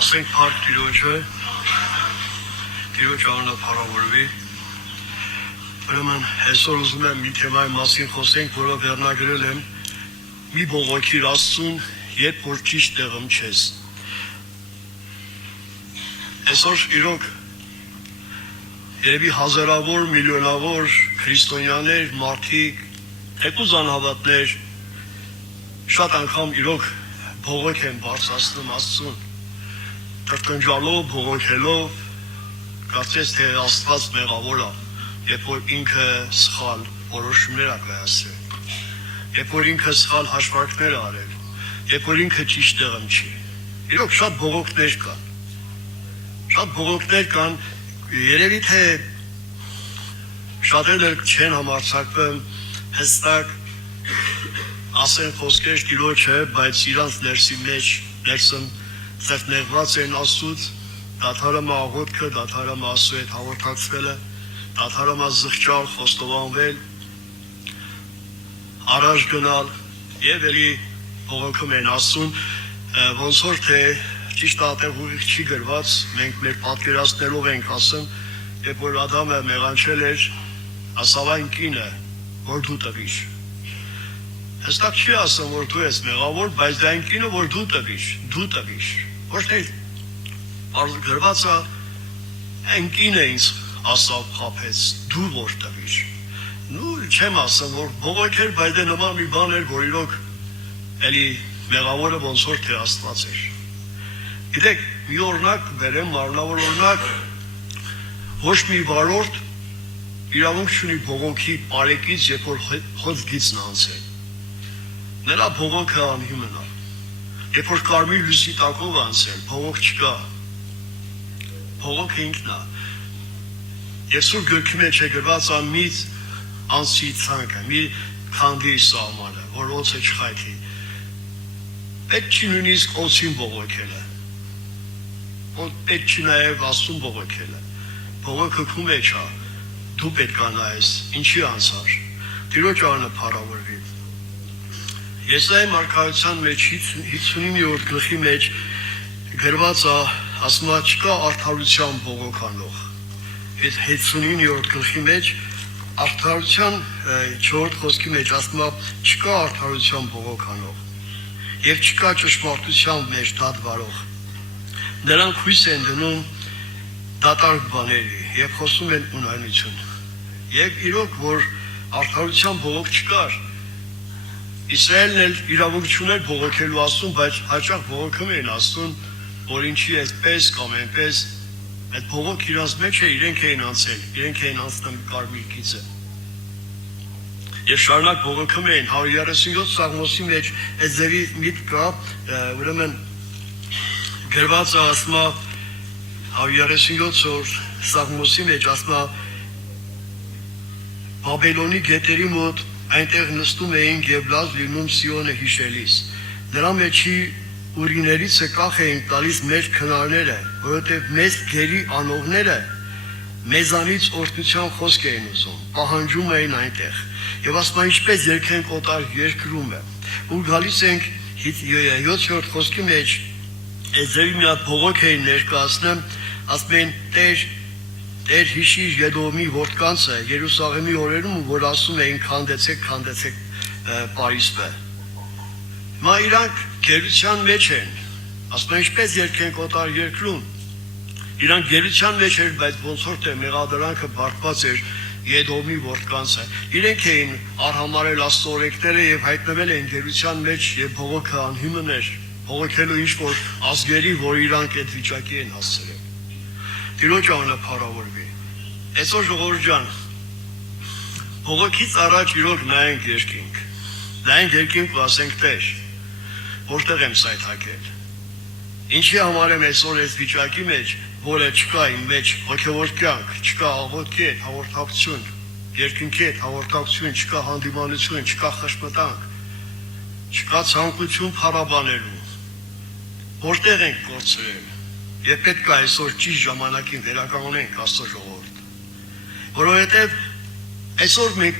ասենք փառք Տիրոջը, Տիրոջ անունը փառավորվի։ Ուրեմն այսօր ուզում եմ մի թեմայի մասին խոսենք, որը վերնագրել եմ մի բողոքի Աստծուն, երբ որ ճիշտ տեղում չես։ Այսօր իրոք երևի հազարավոր, միլիոնավոր քրիստոնյաներ, մարդիկ, թեկուզ անհավատներ շատ անգամ իրոք բողոք են բարձրացնում Աստծուն, կրկնջալով, բողոքելով, կարծես թե Աստված մեղավոր է, երբ որ ինքը սխալ որոշումներ է կայացրել, երբ որ ինքը սխալ հաշվարկներ է արել, երբ որ ինքը ճիշտ տեղում չի։ Իրոք շատ բողոքներ կան, երևի թե շատերը չեն համարձակվում հստակ ասեն խոսքեր Տիրոջը, բայց իրանց ներսի մեջ ներսում ծրտնեղված են Աստծուց, դադարում աղոթքը, դադարում Աստծու հետ հաղորդակցվելը, դադարում զղջալ, խոստովանվել, առաջ գնալ եւ էլի բողոքում են Աստծուն, ոնց որ թե ճիշտ ատեղ ուղիղ չի գրված, մենք մեր պատկերացնելով ենք ասում, երբ որ Ադամը մեղանչել էր, ասավ այն կինը, որ դու տվիր։ Հստակ չի ասում, որ դու ես մեղավոր, բայց դա այն կինը, որ դու տվիր։ Ոչ թե գրված է, այն կինը ինձ ասավ խաբեց, դու որ տվիր։ Նու չեմ ասում, որ բողոքեր, բայց դե նման մի բան էր, որ իրոք էլի մեղավորը ոնց որ թե Աստված էր։ Գիտեք, մի օրինակ բերեմ, մարմնավոր օրինակ, ոչ մի վարորդ իրավունք չունի բողոքի պարեկից, երբ որ հոդգիծն անցել։ Նրա բողոքը անհիմն է։ Երբ որ կարմիր լույսի տակով անցել, բողոք չկա։ Բողոքը ինքն է։ Եվ Սուրբ գրքի մեջ է գրված ամից անցի ցանկը, մի քանդի սահմանը, որ օձը չխայթի։ Պետք չի նույնիսկ օձին բողոքելը։ Պետք չի նաև Աստծուն բողոքելը։ Բողոքը քո մեջ է։ Դու պետք է նայես, ինչի անցար։ Տիրոջ անունը փառավորվի։ Եսայի մարգարեության մեջ 59-րդ գլխի մեջ գրված է, ասում է չկա արդարության բողոք անող։ 59-րդ գլխի մեջ արդարության 4-րդ խոսքի մեջ ասում է չկա արդարության բողոք անող եւ չկա ճշմարտության մեջ դատ վարող։ Նրանք հույս են դնում դատարկ բաների եւ խոսում են ունայնություն։ Եվ իրոք որ արդարության բողոք չկար, Իսրայելն էլ իրավունք չուներ բողոքելու Աստծուն, բայց հաճախ բողոքում էին Աստծուն, որ ինչի այսպես կամ այնպես, այդ բողոք իրանց մեջ է, իրենք էին անցել, իրենք էին անցնում կարմիր գիծը։ Եվ շարունակ բողոքում էին 137 Սաղմոսի մեջ այս ձևի միտք կա, ուրեմն գրված է ասում է 137 Սաղմոսի մեջ ասում է Բաբելոնի գետերի մոտ այնտեղ նստում էինք եւ լավ լինում Սիոնը հիշելիս։ Նրա մեջի ուրիներից կախ էին տալիս մեր քնարները, որովհետեւ մեծ գերի անողները մեզանից օրհնության խոսք էին ուզում, պահանջում էին այնտեղ։ Եվ ասում են ինչպես երկենք օտար երկրում է։ Ու գալիս ենք 7-րդ խոսքի մեջ այս ձևի մի հատ բողոք էին ներկայացնում, ասում են Տեր հիշիր Եդոմի որդկանցը Երուսաղեմի օրերում, որ ասում էին քանդեցեք Պարիսպը։ Հիմա իրանք գերության մեջ են, ասում են ինչպես երկենք օտար երկրում։ Իրանք գերության մեջ էր, բայց ոնց որ թե մեղադրանքը բարկված էր Եդոմի որդկանցը։ Իրենք էին արհամարել Աստծո օրենքները եւ հայտնվել էին գերության մեջ եւ բողոքը անհիմն էր, բողոքելու ինչ որ ազգերի, որ իրանք այդ վիճակի են հասցրել։ Տիրոջ անունը փառավորվի։ Այսօր ժողովուրդ ջան, բողոքից առաջ իրոք նայենք երկինք ու ասենք Տեր, որտեղ եմ սայթաքել։ Ինչի համար եմ այսօր այս վիճակի մեջ, որը չկա իմ մեջ հոգևոր կյանք, չկա աղոթքի հետ հաղորդակցություն, երկինքի հետ հաղորդակցություն, չկա հանդիմանություն, չկա խշմտանք, չկա ցանկություն փառաբանելու։ Որտեղ ենք կորցրել։ Եվ պետք է այսօր ճիշտ ժամանակին վերականգնենք Աստծո ժողովուրդը։ Որովհետև այսօր մենք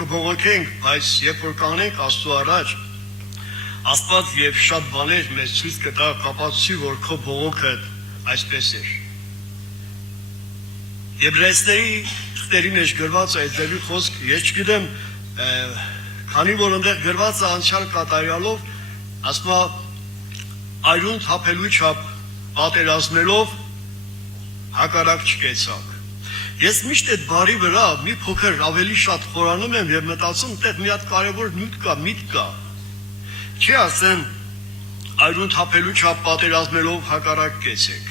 կբողոքենք, բայց երբ որ կանենք Աստծո առաջ, Աստված եւ շատ բաներ մեզ ցույց կտա կապացի, որ քո բողոքը այսպես էր։ Եբրայեցիների թղթերի մեջ գրված է դեպի խոսք, ես չգիտեմ, քանի որ այնտեղ գրված է անցյալ կատարյալով, ասма այրուն թափելու չափ պատերազմելով հակառակ չկեցակ։ Ես միշտ այդ բարի վրա մի փոքր ավելի շատ խորանում եմ եւ մտածում, թե մի հատ կարեւոր միտք կա։ Չի ասեն այրուն թափելու չափ պատերազմելով հակառակ կեցեք։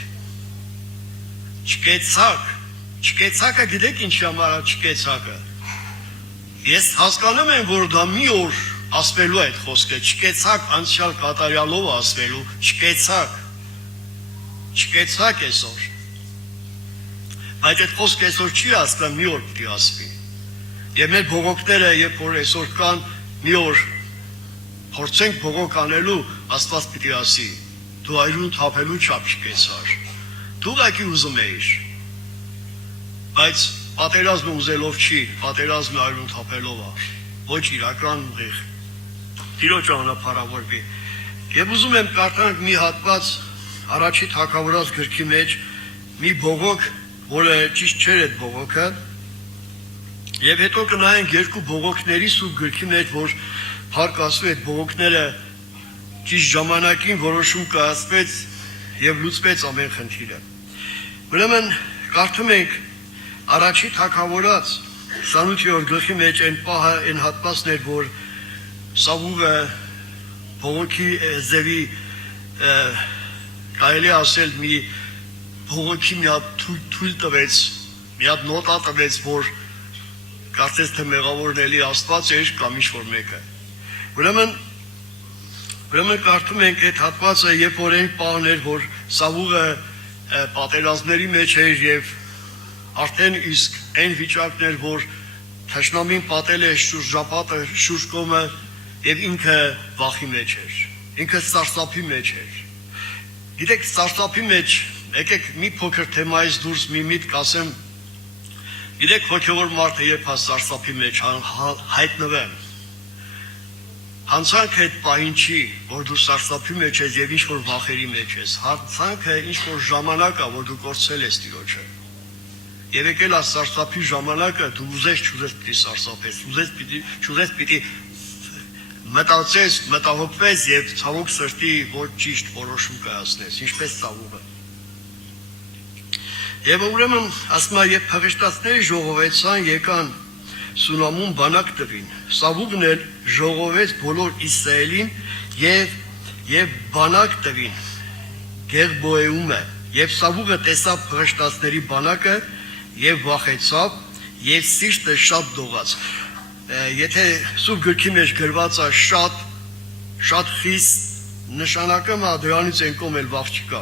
Չկեցակը գիտեք ինչի համար է չկեցակը։ Ես հասկանում եմ, որ դա մի օր ասվելու այդ խոսքը, չկեցակ անցյալ կատարյալով ասվելու, չկեցակ այսօր։ Այդ խոսքը այսօր չի ասվում, մի օր պիտի ասվի։ Եվ մեր բողոքները, երբ որ այսօր կան, մի օր փորձենք բողոք անելու, Աստված պիտի ասի, դու այրուն թափելու չափ չկեցար։ Դու ուղղակի ուզում էիր։ Բայց պատերազմը ուզելով չի, պատերազմը այրուն թափելով է։ Ոչ իրական ուղիղ։ Տիրոջ անապարավորվի։ Եվ ուզում եմ կարդանք մի հատված առաջի թագավորաց գրքի մեջ մի բողոք, որը ճիշտ չէր այդ բողոքը, եւ հետո կնայենք երկու բողոքների սուրբ գրքի մեջ, որ փառք Աստծո այդ բողոքները ճիշտ ժամանակին որոշում կայացվեց եւ լուծվեց ամեն խնդիրը։ Ուրեմն կարդում ենք առաջի թագավորաց 28-րդ գլխի մեջ այն պահը այն հատվածն էր, որ Սավուղը բողոքի ձևի կարելի ասել մի բողոքի մի հատ թույլ տվեց, մի հատ նոտա տվեց, որ կարծես թե մեղավորն էլի Աստված էր կամ ինչ-որ մեկը։ Ուրեմն կարդում ենք այդ հատվածը, երբ որ այն պահն էր, որ Սավուղը պատերազմների մեջ էր եւ արդեն իսկ այն վիճակն էր, որ թշնամին պատել է շուրջապատը, շուրջ կողմը եւ ինքը վախի մեջ էր, ինքը սարսափի մեջ էր։ Գիտեք, սարսափի մեջ, եկեք մի փոքր թեմայից դուրս մի միտք ասեմ, գիտեք, հոգևոր մարդը երբ սարսափի մեջ հայտնվեմ, հանցանքը այդ պահին չի, որ դու սարսափի մեջ ես եւ ինչ-որ վախերի մեջ ես, հանցանքը ինչ-որ ժամանակ է, որ դու կորցրել ես Տիրոջը։ Եվ եկել է սարսափի ժամանակը, դու ուզես չուզես պիտի սարսափես, չուզես պիտի մտածես, մտահոգվես եւ ցավոք սրտի ոչ ճիշտ որոշում կայացնես, ինչպես Սավուղը։ Եվ ուրեմն ասма երբ փղշտացների ժողովեցան եկան Սունամուն բանակ տվին, Սավուղն էլ ժողովեց բոլոր Իսրայելին եւ բանակ տվին Գերբոեումը, եւ Սավուղը տեսավ փղշտացների բանակը եւ վախեցավ եւ սիրտը շատ դողաց։ Եթե սուրբ գրքի մեջ գրված է շատ խիստ նշանակում է դրանից են կողմել վախ չկա։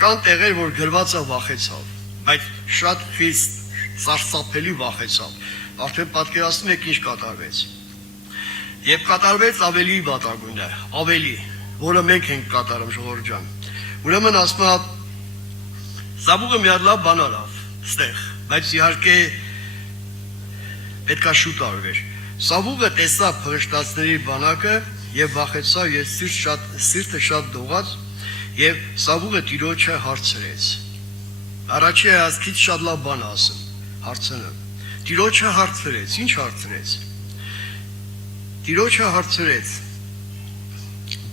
Կան տեղեր, որ գրված է վախեցավ, բայց շատ խիստ սարսափելի վախեցավ։ Արդեն պատկերացնում եք ինչ կատարվեց։ Եվ կատարվեց ավելի վատագույնը, ավելի, որը մենք ենք կատարում ժողովուրդ ջան։ Ուրեմն ասում է Սավուղը մի հատ լավ բան արավ, ստեղ, բայց իհարկե պետքա շուտ արվեր։ Սավուղը տեսավ փղշտացների բանակը եւ վախեցավ եւ սիրտը շատ դողաց եւ Սավուղը Տիրոջը հարցրեց։ Առաջի ազգից շատ լավ բան ասում, հարցնը։ Տիրոջը հարցրեց, ինչ հարցրեց։ Տիրոջը հարցրեց,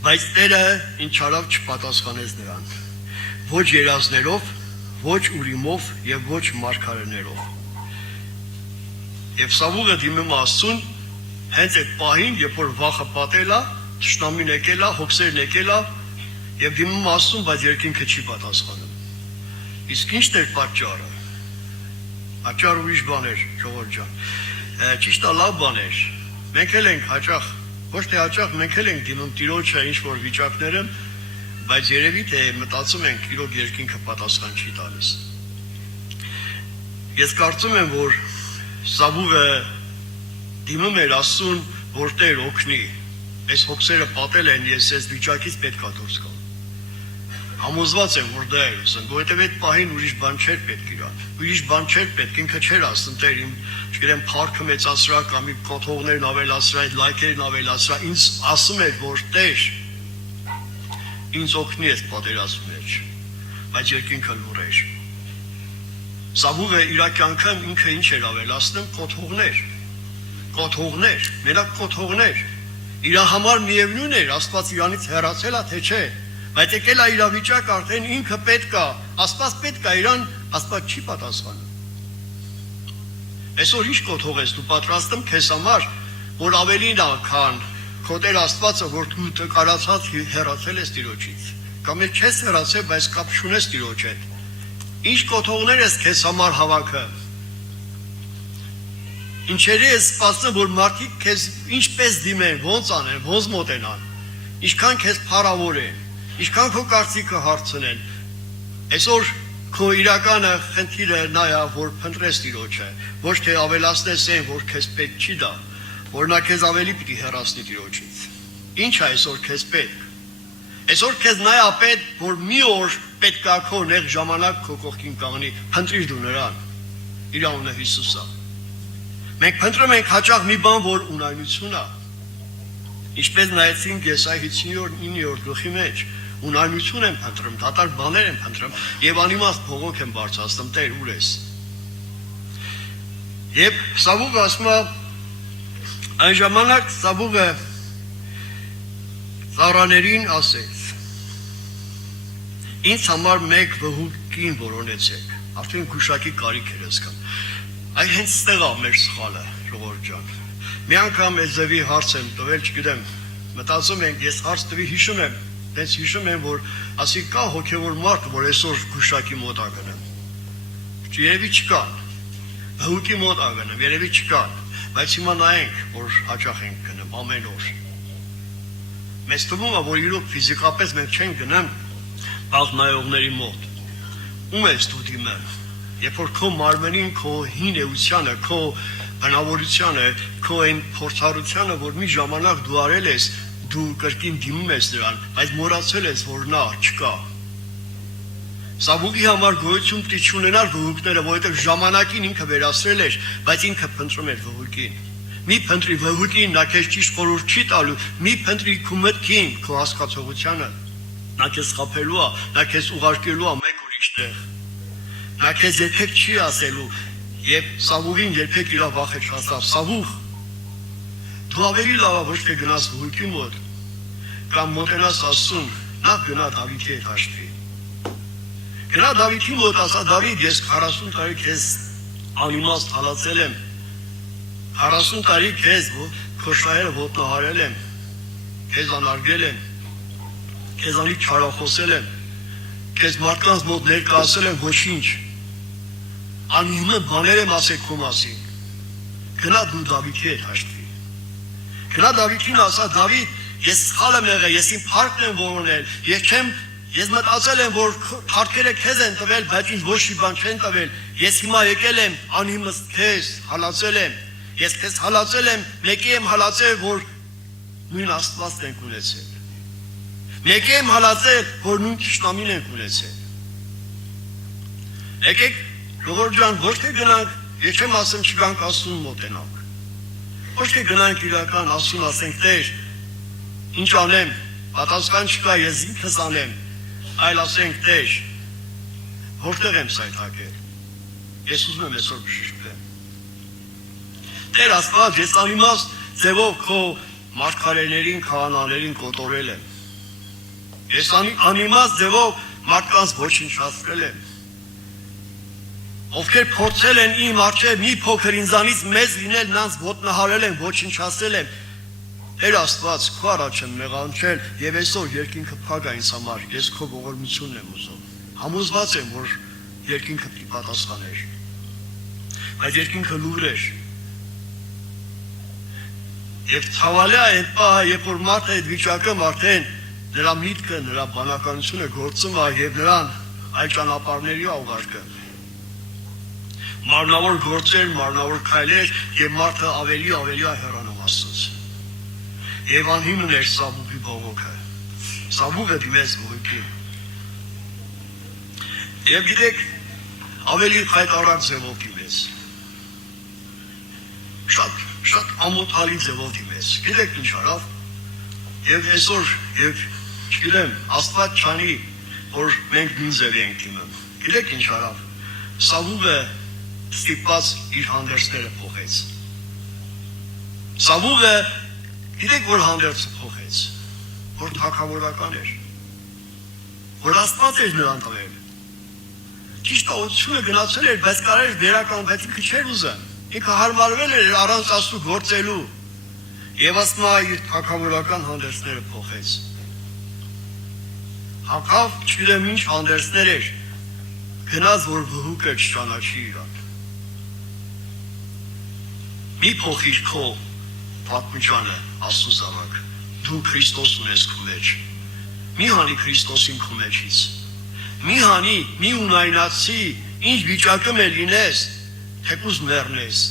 բայց Տերը ինչ արավ չպատասխանեց նրան։ Ոչ երազներով, ոչ ուրիմով եւ ոչ մարգարեներով։ Եվ Սավուղը դիմում Աստծուն հենց այդ պահին, երբ որ վախը պատել է, թշնամին եկել է, հոգսերն եկել է, եւ դիմում Աստծուն, բայց երկինքը չի պատասխանում։ Իսկ ի՞նչն էր պատճառը։ Պատճառը ուրիշ բան էր, ժողովուրդ ջան։ Ճիշտ է, լավ բան էր։ Մենք էլ ենք հաճախ, ոչ թե հաճախ, մենք էլ ենք դիմում Տիրոջը ինչ-որ վիճակներում, բայց երևի թե մտածում ենք իրոք երկինքը պատասխան չի տալիս։ Ես կարծում եմ, որ Սավուղը դիմում էր Աստծուն, որ Տեր օգնի, այս հոգսերը պատել են, ես այս վիճակից պետք է դուրս գամ։ Համոզված եմ, որ դա է ուզում, որովհետև այդ պահին ուրիշ բան չէր պետք իրան։ Ուրիշ բան չէր պետք, ինքը չէր ասում, Տեր իմ, չգիտեմ, փառքը մեծացրա կամ իմ կոթողներն ավելացրա, այդ լայքերն ավելացրա, ինձ ասում էր, որ Տեր ինձ օգնի այդ պատերազմի մեջ, բայց երկինքը լուր էր։ Սավուղը իր կյանքում ինքը ինչ էր ավելացնում, կոթողներ, մենակ կոթողներ։ Իր համար միևնույն էր, Աստված իրանից հեռացել է, թե չէ։ Բայց եկել է իրավիճակ արդեն ինքը պետք է, Աստված պետք է իրան, Աստված չի պատասխանում։ Այսօր ինչ կոթող ես դու պատրաստում քեզ համար, որ ավելին է, քան քո Տեր Աստվածը, որ դու կարացած հեռացել ես Տիրոջից։ Կամ չես հեռացել, բայց կապ չունես Տիրոջ հետ։ Ինչ կոթողներ ես քեզ համար հավաքը։ Ինչերի ես սպասում, որ մարդիկ քեզ ինչպես դիմեն, ոնց անեն, ոնց մոտենան, ինչքան քեզ փառավորեն, ինչքան քո կարծիքը հարցնեն։ Այսօր քո իրականը խնդիրը նա է, որ փնտրես Տիրոջը, ոչ թե ավելացնես այն, որ քեզ պետք չի դա, որ նա քեզ ավելի պիտի հեռացնի Տիրոջից։ Ինչ է այսօր քեզ պետք։ Այսօր քեզ նա է պետք, որ մի օր պետք է քո նեղ ժամանակ քո կողքին կանգնի, փնտրիր դու նրան։ Իր անունը Հիսուս է։ Մենք փնտրում ենք հաճախ մի բան, որ ունայնություն է։ Ինչպես նայեցինք Եսայի 5:9 գլխի մեջ, ունայնություն են փնտրում, դատարկ բաներ են փնտրում եւ անիմաստ փողոք են բարձրացնում, Տեր ուր ես։ Եվ Սավուղը ասում է, այն ժամանակ Սավուղը ծառաներին ասեց. Ինձ համար մեկ վհուկին որոնեցեք, արդեն գուշակի կարիք էր ես կան։ Այդ հենց ստեղ է մեր սխալը, ժողովուրդ ջան։ Մի անգամ այս ձևի հարց եմ տվել, չգիտեմ, մտածում ենք, ես հարց տվի հիշում եմ, դες հիշում եմ, որ ասի կա հոգևոր մարդ, որ այսօր գուշակի մոտ ա գնում։ Երևի չկան, վհուկի մոտ ա գնում, երևի չկան, բայց հիմա նայենք, որ հաճախ ենք գնում, ամեն օր։ Մեզ թվում է, որ իրոք ֆիզիկապես մենք չենք գնում աղնայողների մոտ։ Ում ես դու դիմել։ Երբ որ քո մարմնին, քո հին էությանը, քո բնավորությանը, քո այն փորձառությանը, որ մի ժամանակ դու արել ես, դու կրկին դիմում ես նրան, բայց մոռացել ես, որ նա չկա։ Սավուղի համար գոյություն պիտի չունենար վհուկները, որովհետև ժամանակին ինքը վերացրել էր, բայց ինքը փնտրում էր վհուկին։ Մի փնտրի վհուկին, նա քեզ ճիշտ խորհուրդ չի տալու, մի փնտրի քո մտքին, քո հասկացողությանը, նա քեզ խաբելու է, նա քեզ ուղարկելու է մեկ ուրիշ տեղ։ Նա քեզ երբեք չի ասելու, եւ Սավուղին երբեք իր վախը չասավ, Սավուղ, դու ավելի լավ է ոչ թե գնաս վհուկի մոտ, կամ մոտենաս Աստծուն, նա գնա Դավիթի հետ հաշտվի։ Գնա Դավիթի մոտ, ասա Դավիթ, ես 40 տարի քեզ անիմաստ հալածել եմ, 40 տարի քեզ քո շահերը ոտնահարել եմ, քեզ անարգել եմ, քեզանից չարախոսել եմ, քեզ մարդկանց մոտ ներկայացել եմ ոչինչ, անհիմն բաներ եմ ասել քո մասին։ Գնա դու Դավիթի հետ հաշտվի։ Գնա Դավիթին ասա, Դավիթ, ես սխալ եմ եղել, ես իմ փառքն եմ որոնել, ես մտածել եմ, որ փառքերը քեզ են տվել, բայց ինձ ոչ մի բան չեն տվել։ Ես հիմա եկել եմ, անհիմն քեզ հալածել եմ, ես քեզ հալածել եմ, մեկի եմ հալածել, որ նույն Աստվածն ենք ունեցել։ Մեկի եմ հալածել, որ նույն ճշտամին ենք ունեցել։ Եկեք ժողովուրդ ջան, ոչ թե գնանք, ես չեմ ասում չգանք Աստծուն մոտենանք։ Ոչ թե գնանք իրական Աստծուն ասենք, Տեր, ինչ անեմ, պատասխան չկա, ես ինքս անեմ, այլ ասենք, Տեր, որտեղ եմ սայթակել։ Ես ուզում եմ այսօր բժշկվեմ։ Տեր Աստված, ես անիմաստ ձևով քո մարգարեներին, քահանաներին կոտորել եմ։ Ես անիմաստ ձևով մարդկանց ոչնչացրել եմ։ Ովքեր փորձել են իմ առջև մի փոքր ինձանից մեծ լինել, նրանց ոտնահարել են, ոչնչացրել են։ Տեր Աստված, քո առաջ եմ մեղանչել եւ այսօր երկինքը փակ է ինձ համար, ես քո ողորմությունն եմ ուզում։ Համոզված եմ, որ երկինքը պիտի պատասխաներ։ Այդ երկինքը լուր էր։ Եվ ցավալի է այդ պահը, երբ որ մարդը այդ վիճակում արդեն նրա միտքը, նրա բանականությունը գործում է եւ նրան այլ ճանապարհների ուղարկը։ Մարմնավոր գործեր, մարմնավոր քայլեր եւ մարդը ավելի հեռանում Աստծուց։ Եվ անհիմն էր Սավուղի բողոքը։ Սավուղը դիմեց վհուկին։ Եվ գիտեք, ավելի խայտարակ ձևով դիմեց։ Շատ ամոթալի ձևով դիմեց։ Գիտեք ինչ արավ։ Եվ այսօր, եւ չգիտեմ, Աստված չանի, որ մենք նույն ձևի ենք դիմում։ Գիտեք ինչ արավ։ Սավուղը ստիպված իր հանդերձները փոխեց։ Սավուղը գիտեք որ հանդերձը փոխեց, որ թագավորական էր, որ Աստված էր նրան տվել։ Ճիշտ աղոթությունը գնացել էր, բայց կարել էր վերական, բայց ինքը չէր ուզում։ Ինքը հարմարվել էր առանց Աստծու գործելու։ Եվ ասма իր թագավորական հանդերձները փոխեց։ Հակավ չգիտեմ ինչ հանդերձներ էր, գնաց որ վհուկը չճանաչի իրան։ Մի փոխիր քո պատմությանը Աստծո զավակ, դու Քրիստոս ունես քո մեջ։ Մի հանի Քրիստոսին քո մեջից։ Մի հանի, մի ունայնացի, ինչ վիճակում է լինես, թեկուզ մեռնես։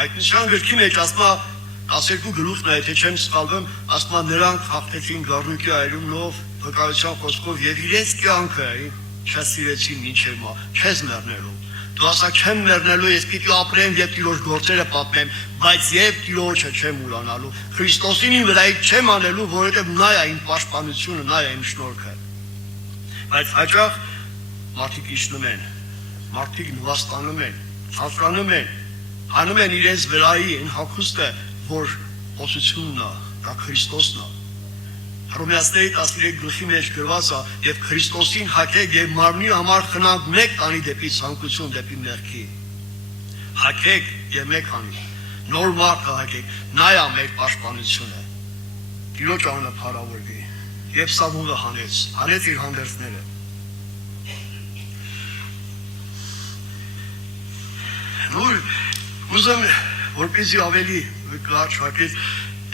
Հայտնության գրքի մեջ ասма 12 գլուխն է, եթե չեմ սխալվում, ասма նրանք հաղթեցին գառնուկի այրումով, վկայության խոսքով եւ իրենց կյանքը չասիրեցին մինչև չես մեռնելու։ Դու ասա չեմ մեռնելու, ես պիտի ապրեմ եւ Տիրոջ գործերը պատմեմ, բայց եւ Տիրոջը չեմ ուրանալու։ Քրիստոսին վրայից չեմ անելու, որովհետեւ նա է իմ պաշտպանությունը, նա է իմ շնորհքը։ Բայց հաճախ մարդիկ իջնում են, մարդիկ նվաստանում են, ցածրանում են, հանում են իրենց վրայի այն հագուստը, որ ոսությունն է, դա Քրիստոսն է։ Հռոմեացիների 13 գլխի մեջ գրված է եւ Քրիստոսին հագեք եւ մարմնի համար խնամք մեկ տանի դեպի ցանկություն, դեպի մեղքի։ Հագեք եւ մեկ անի։ Նոր մարդ հագեք, նա է մեր պաշտպանությունը։ Տիրոջ անունը փառավորվի։ Եվ Սամուելը հանեց իր հանդերձները։ Նոր ուզում որպեսզի ավելի կարճ հագեց,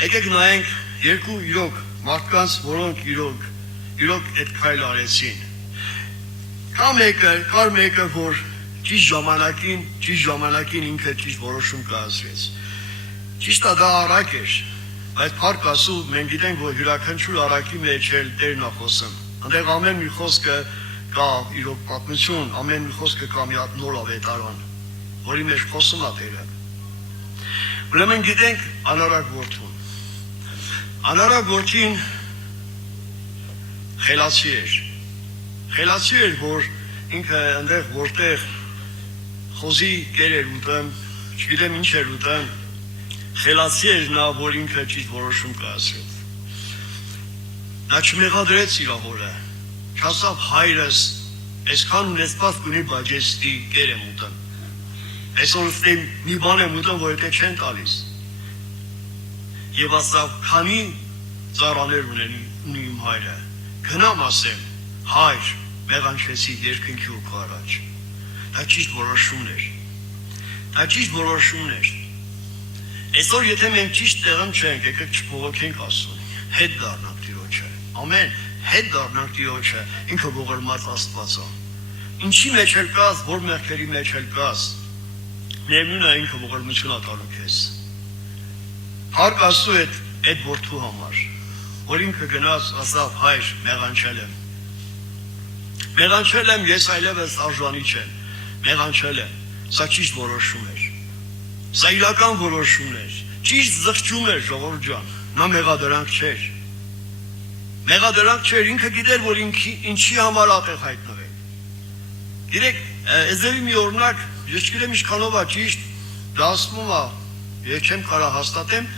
եկեք նայենք երկու իրոք մարդկանց, որոնք իրոք այդ քայլ արեցին։ Կար մեկը, որ ճիշտ ժամանակին ինքը ճիշտ որոշում կայացրեց։ Ճիշտ է դա առակ էր, բայց փառք Աստծո, մենք գիտենք, որ յուրաքանչյուր առակի մեջ էլ Տերն է խոսում։ Այնտեղ ամեն մի խոսքը կա իրոք պատմություն, ամեն մի խոսքը կա մի հատ նոր ավետարան, որի մեջ խոսում է Տերը։ Ուրեմն գիտենք անարակ որդուն։ Անարակ որդին խելացի էր, որ ինքը այնտեղ որտեղ խոզի կեր էր ուտում, չգիտեմ ինչ էր ուտում, խելացի էր նա, որ ինքը ճիշտ որոշում կայացրեց։ Նա չմեղադրեց իր հորը, չասավ հայրս, այսքան ունեցված կունի, բայց ես կեր եմ ուտում։ Այսօր մի բան եմ ուտում, որ եթե չեն տալիս։ Եվ ասավ, քանի ծառաներ ունի իմ հայրը, գնամ ասեմ, հայր, մեղանչեցի երկնքի ու քո առաջ։ Դա ճիշտ որոշումն էր։ Այսօր եթե մենք ճիշտ տեղում չենք, եկեք չփողոքենք Աստծուն, հետ դառնանք Տիրոջը։ Ամեն, հետ դառնանք Տիրոջը, ինքը ողորմած Աստված է։ Ինչի մեջ էլ կաս, որ մեղքերի մեջ էլ կաս, միևնույն է ինքը ողորմություն է տալու քեզ։ Փառք Աստծո այդ որդու համար, որ ինքը գնաց ասավ հայր մեղանչել եմ, ես այլևս արժանի չեմ, մեղանչել եմ, սա ճիշտ որոշում էր, սա իրական որոշում էր, ճիշտ զղջում էր ժողովուրդ ջան, նա մեղադրանք չէր, ինքը գիտեր, որ ինչի համար ատեղ հայտնվել։ Գիտեք, Էզևի մի օրինակ, ես չգիտեմ ինչքանով է ճիշտ, դա ասվում է, ես չեմ կարող հաստատեմ,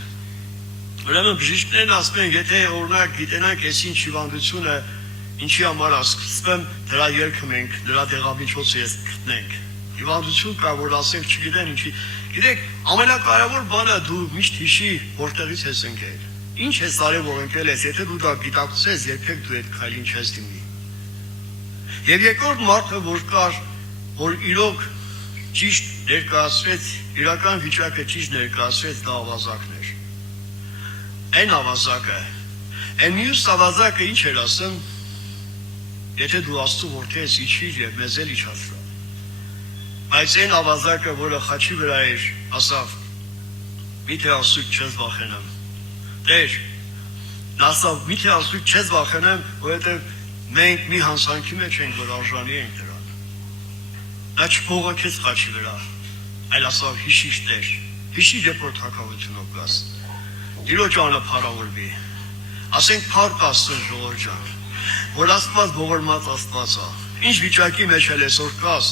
ուրեմն բժիշկներն ասում են, եթե օրինակ գիտենանք այս ինչ հիվանդությունը ինչի համար է սկսվում, դրա ելքը մենք, դրա դեղամիջոցը ես գտնենք։ Հիվանդություն կա, որ ասենք չգիտեն ինչի։ Գիտեք, ամենակարևոր բանը դու միշտ հիշի, որտեղից ես ընկել։ Ինչ ես արել, որ ընկել ես, եթե դու դա գիտակցես, երբեք դու այդ քայլին չես դիմի։ Եվ երկրորդ մարդը, որ կար, որ իրոք ճիշտ ներկայացրեց, իրական վիճակը ճիշտ ներկայացրեց, դա ավազակն էր։ Այն ավազակը, այն մյուս ավազակը ինչ էր ասում, եթե դու Աստծո որդի ես, իջիր եւ մեզ էլ իջացրա։ Բայց այն ավազակը, որը խաչի վրա էր, ասավ, միթե Աստծուց չես վախենամ։ Տեր, նա ասավ, միթե Աստծուց չես վախենամ, որովհետեւ Մենք մի հանցանքի մեջ ենք, որ արժանի ենք դրան։ Նա չփողոքեց խաչի վրա, այլ ասավ հիշի Տեր, հիշի երբ որ թագավորությունով գաս։ Տիրոջ անունը փառավորվի։ Ասենք փառք Աստծուն ժողովուրդ ջան, որ Աստված ողորմած Աստված է։ Ինչ վիճակի մեջ էլ այսօր կաս,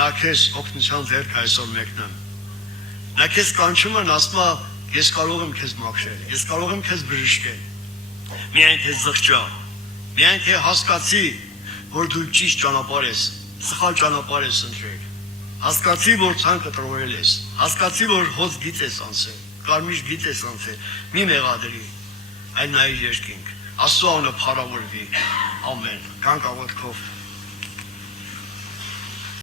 նա քեզ օգնության ձեռք այսօր մեկնեմ։ Նա քեզ կանչում է, ասում է, ես կարող եմ քեզ մաքրել, ես կարող եմ քեզ բժշկել։ Միայն թե զղջա, միայն թե հասկացի, որ դու ճիշտ ճանապարհ ես, սխալ ճանապարհ ես ընտրել։ Հասկացի, որ ցանկը տրորել ես, հասկացի, որ հոց գիծ ես անցել, կարմիր գիծ ես անցել, մի մեղադրի, այլ նայիր երկինք։ Աստծո անունը փառավորվի։ Ամեն։ Կանգ աղոթքով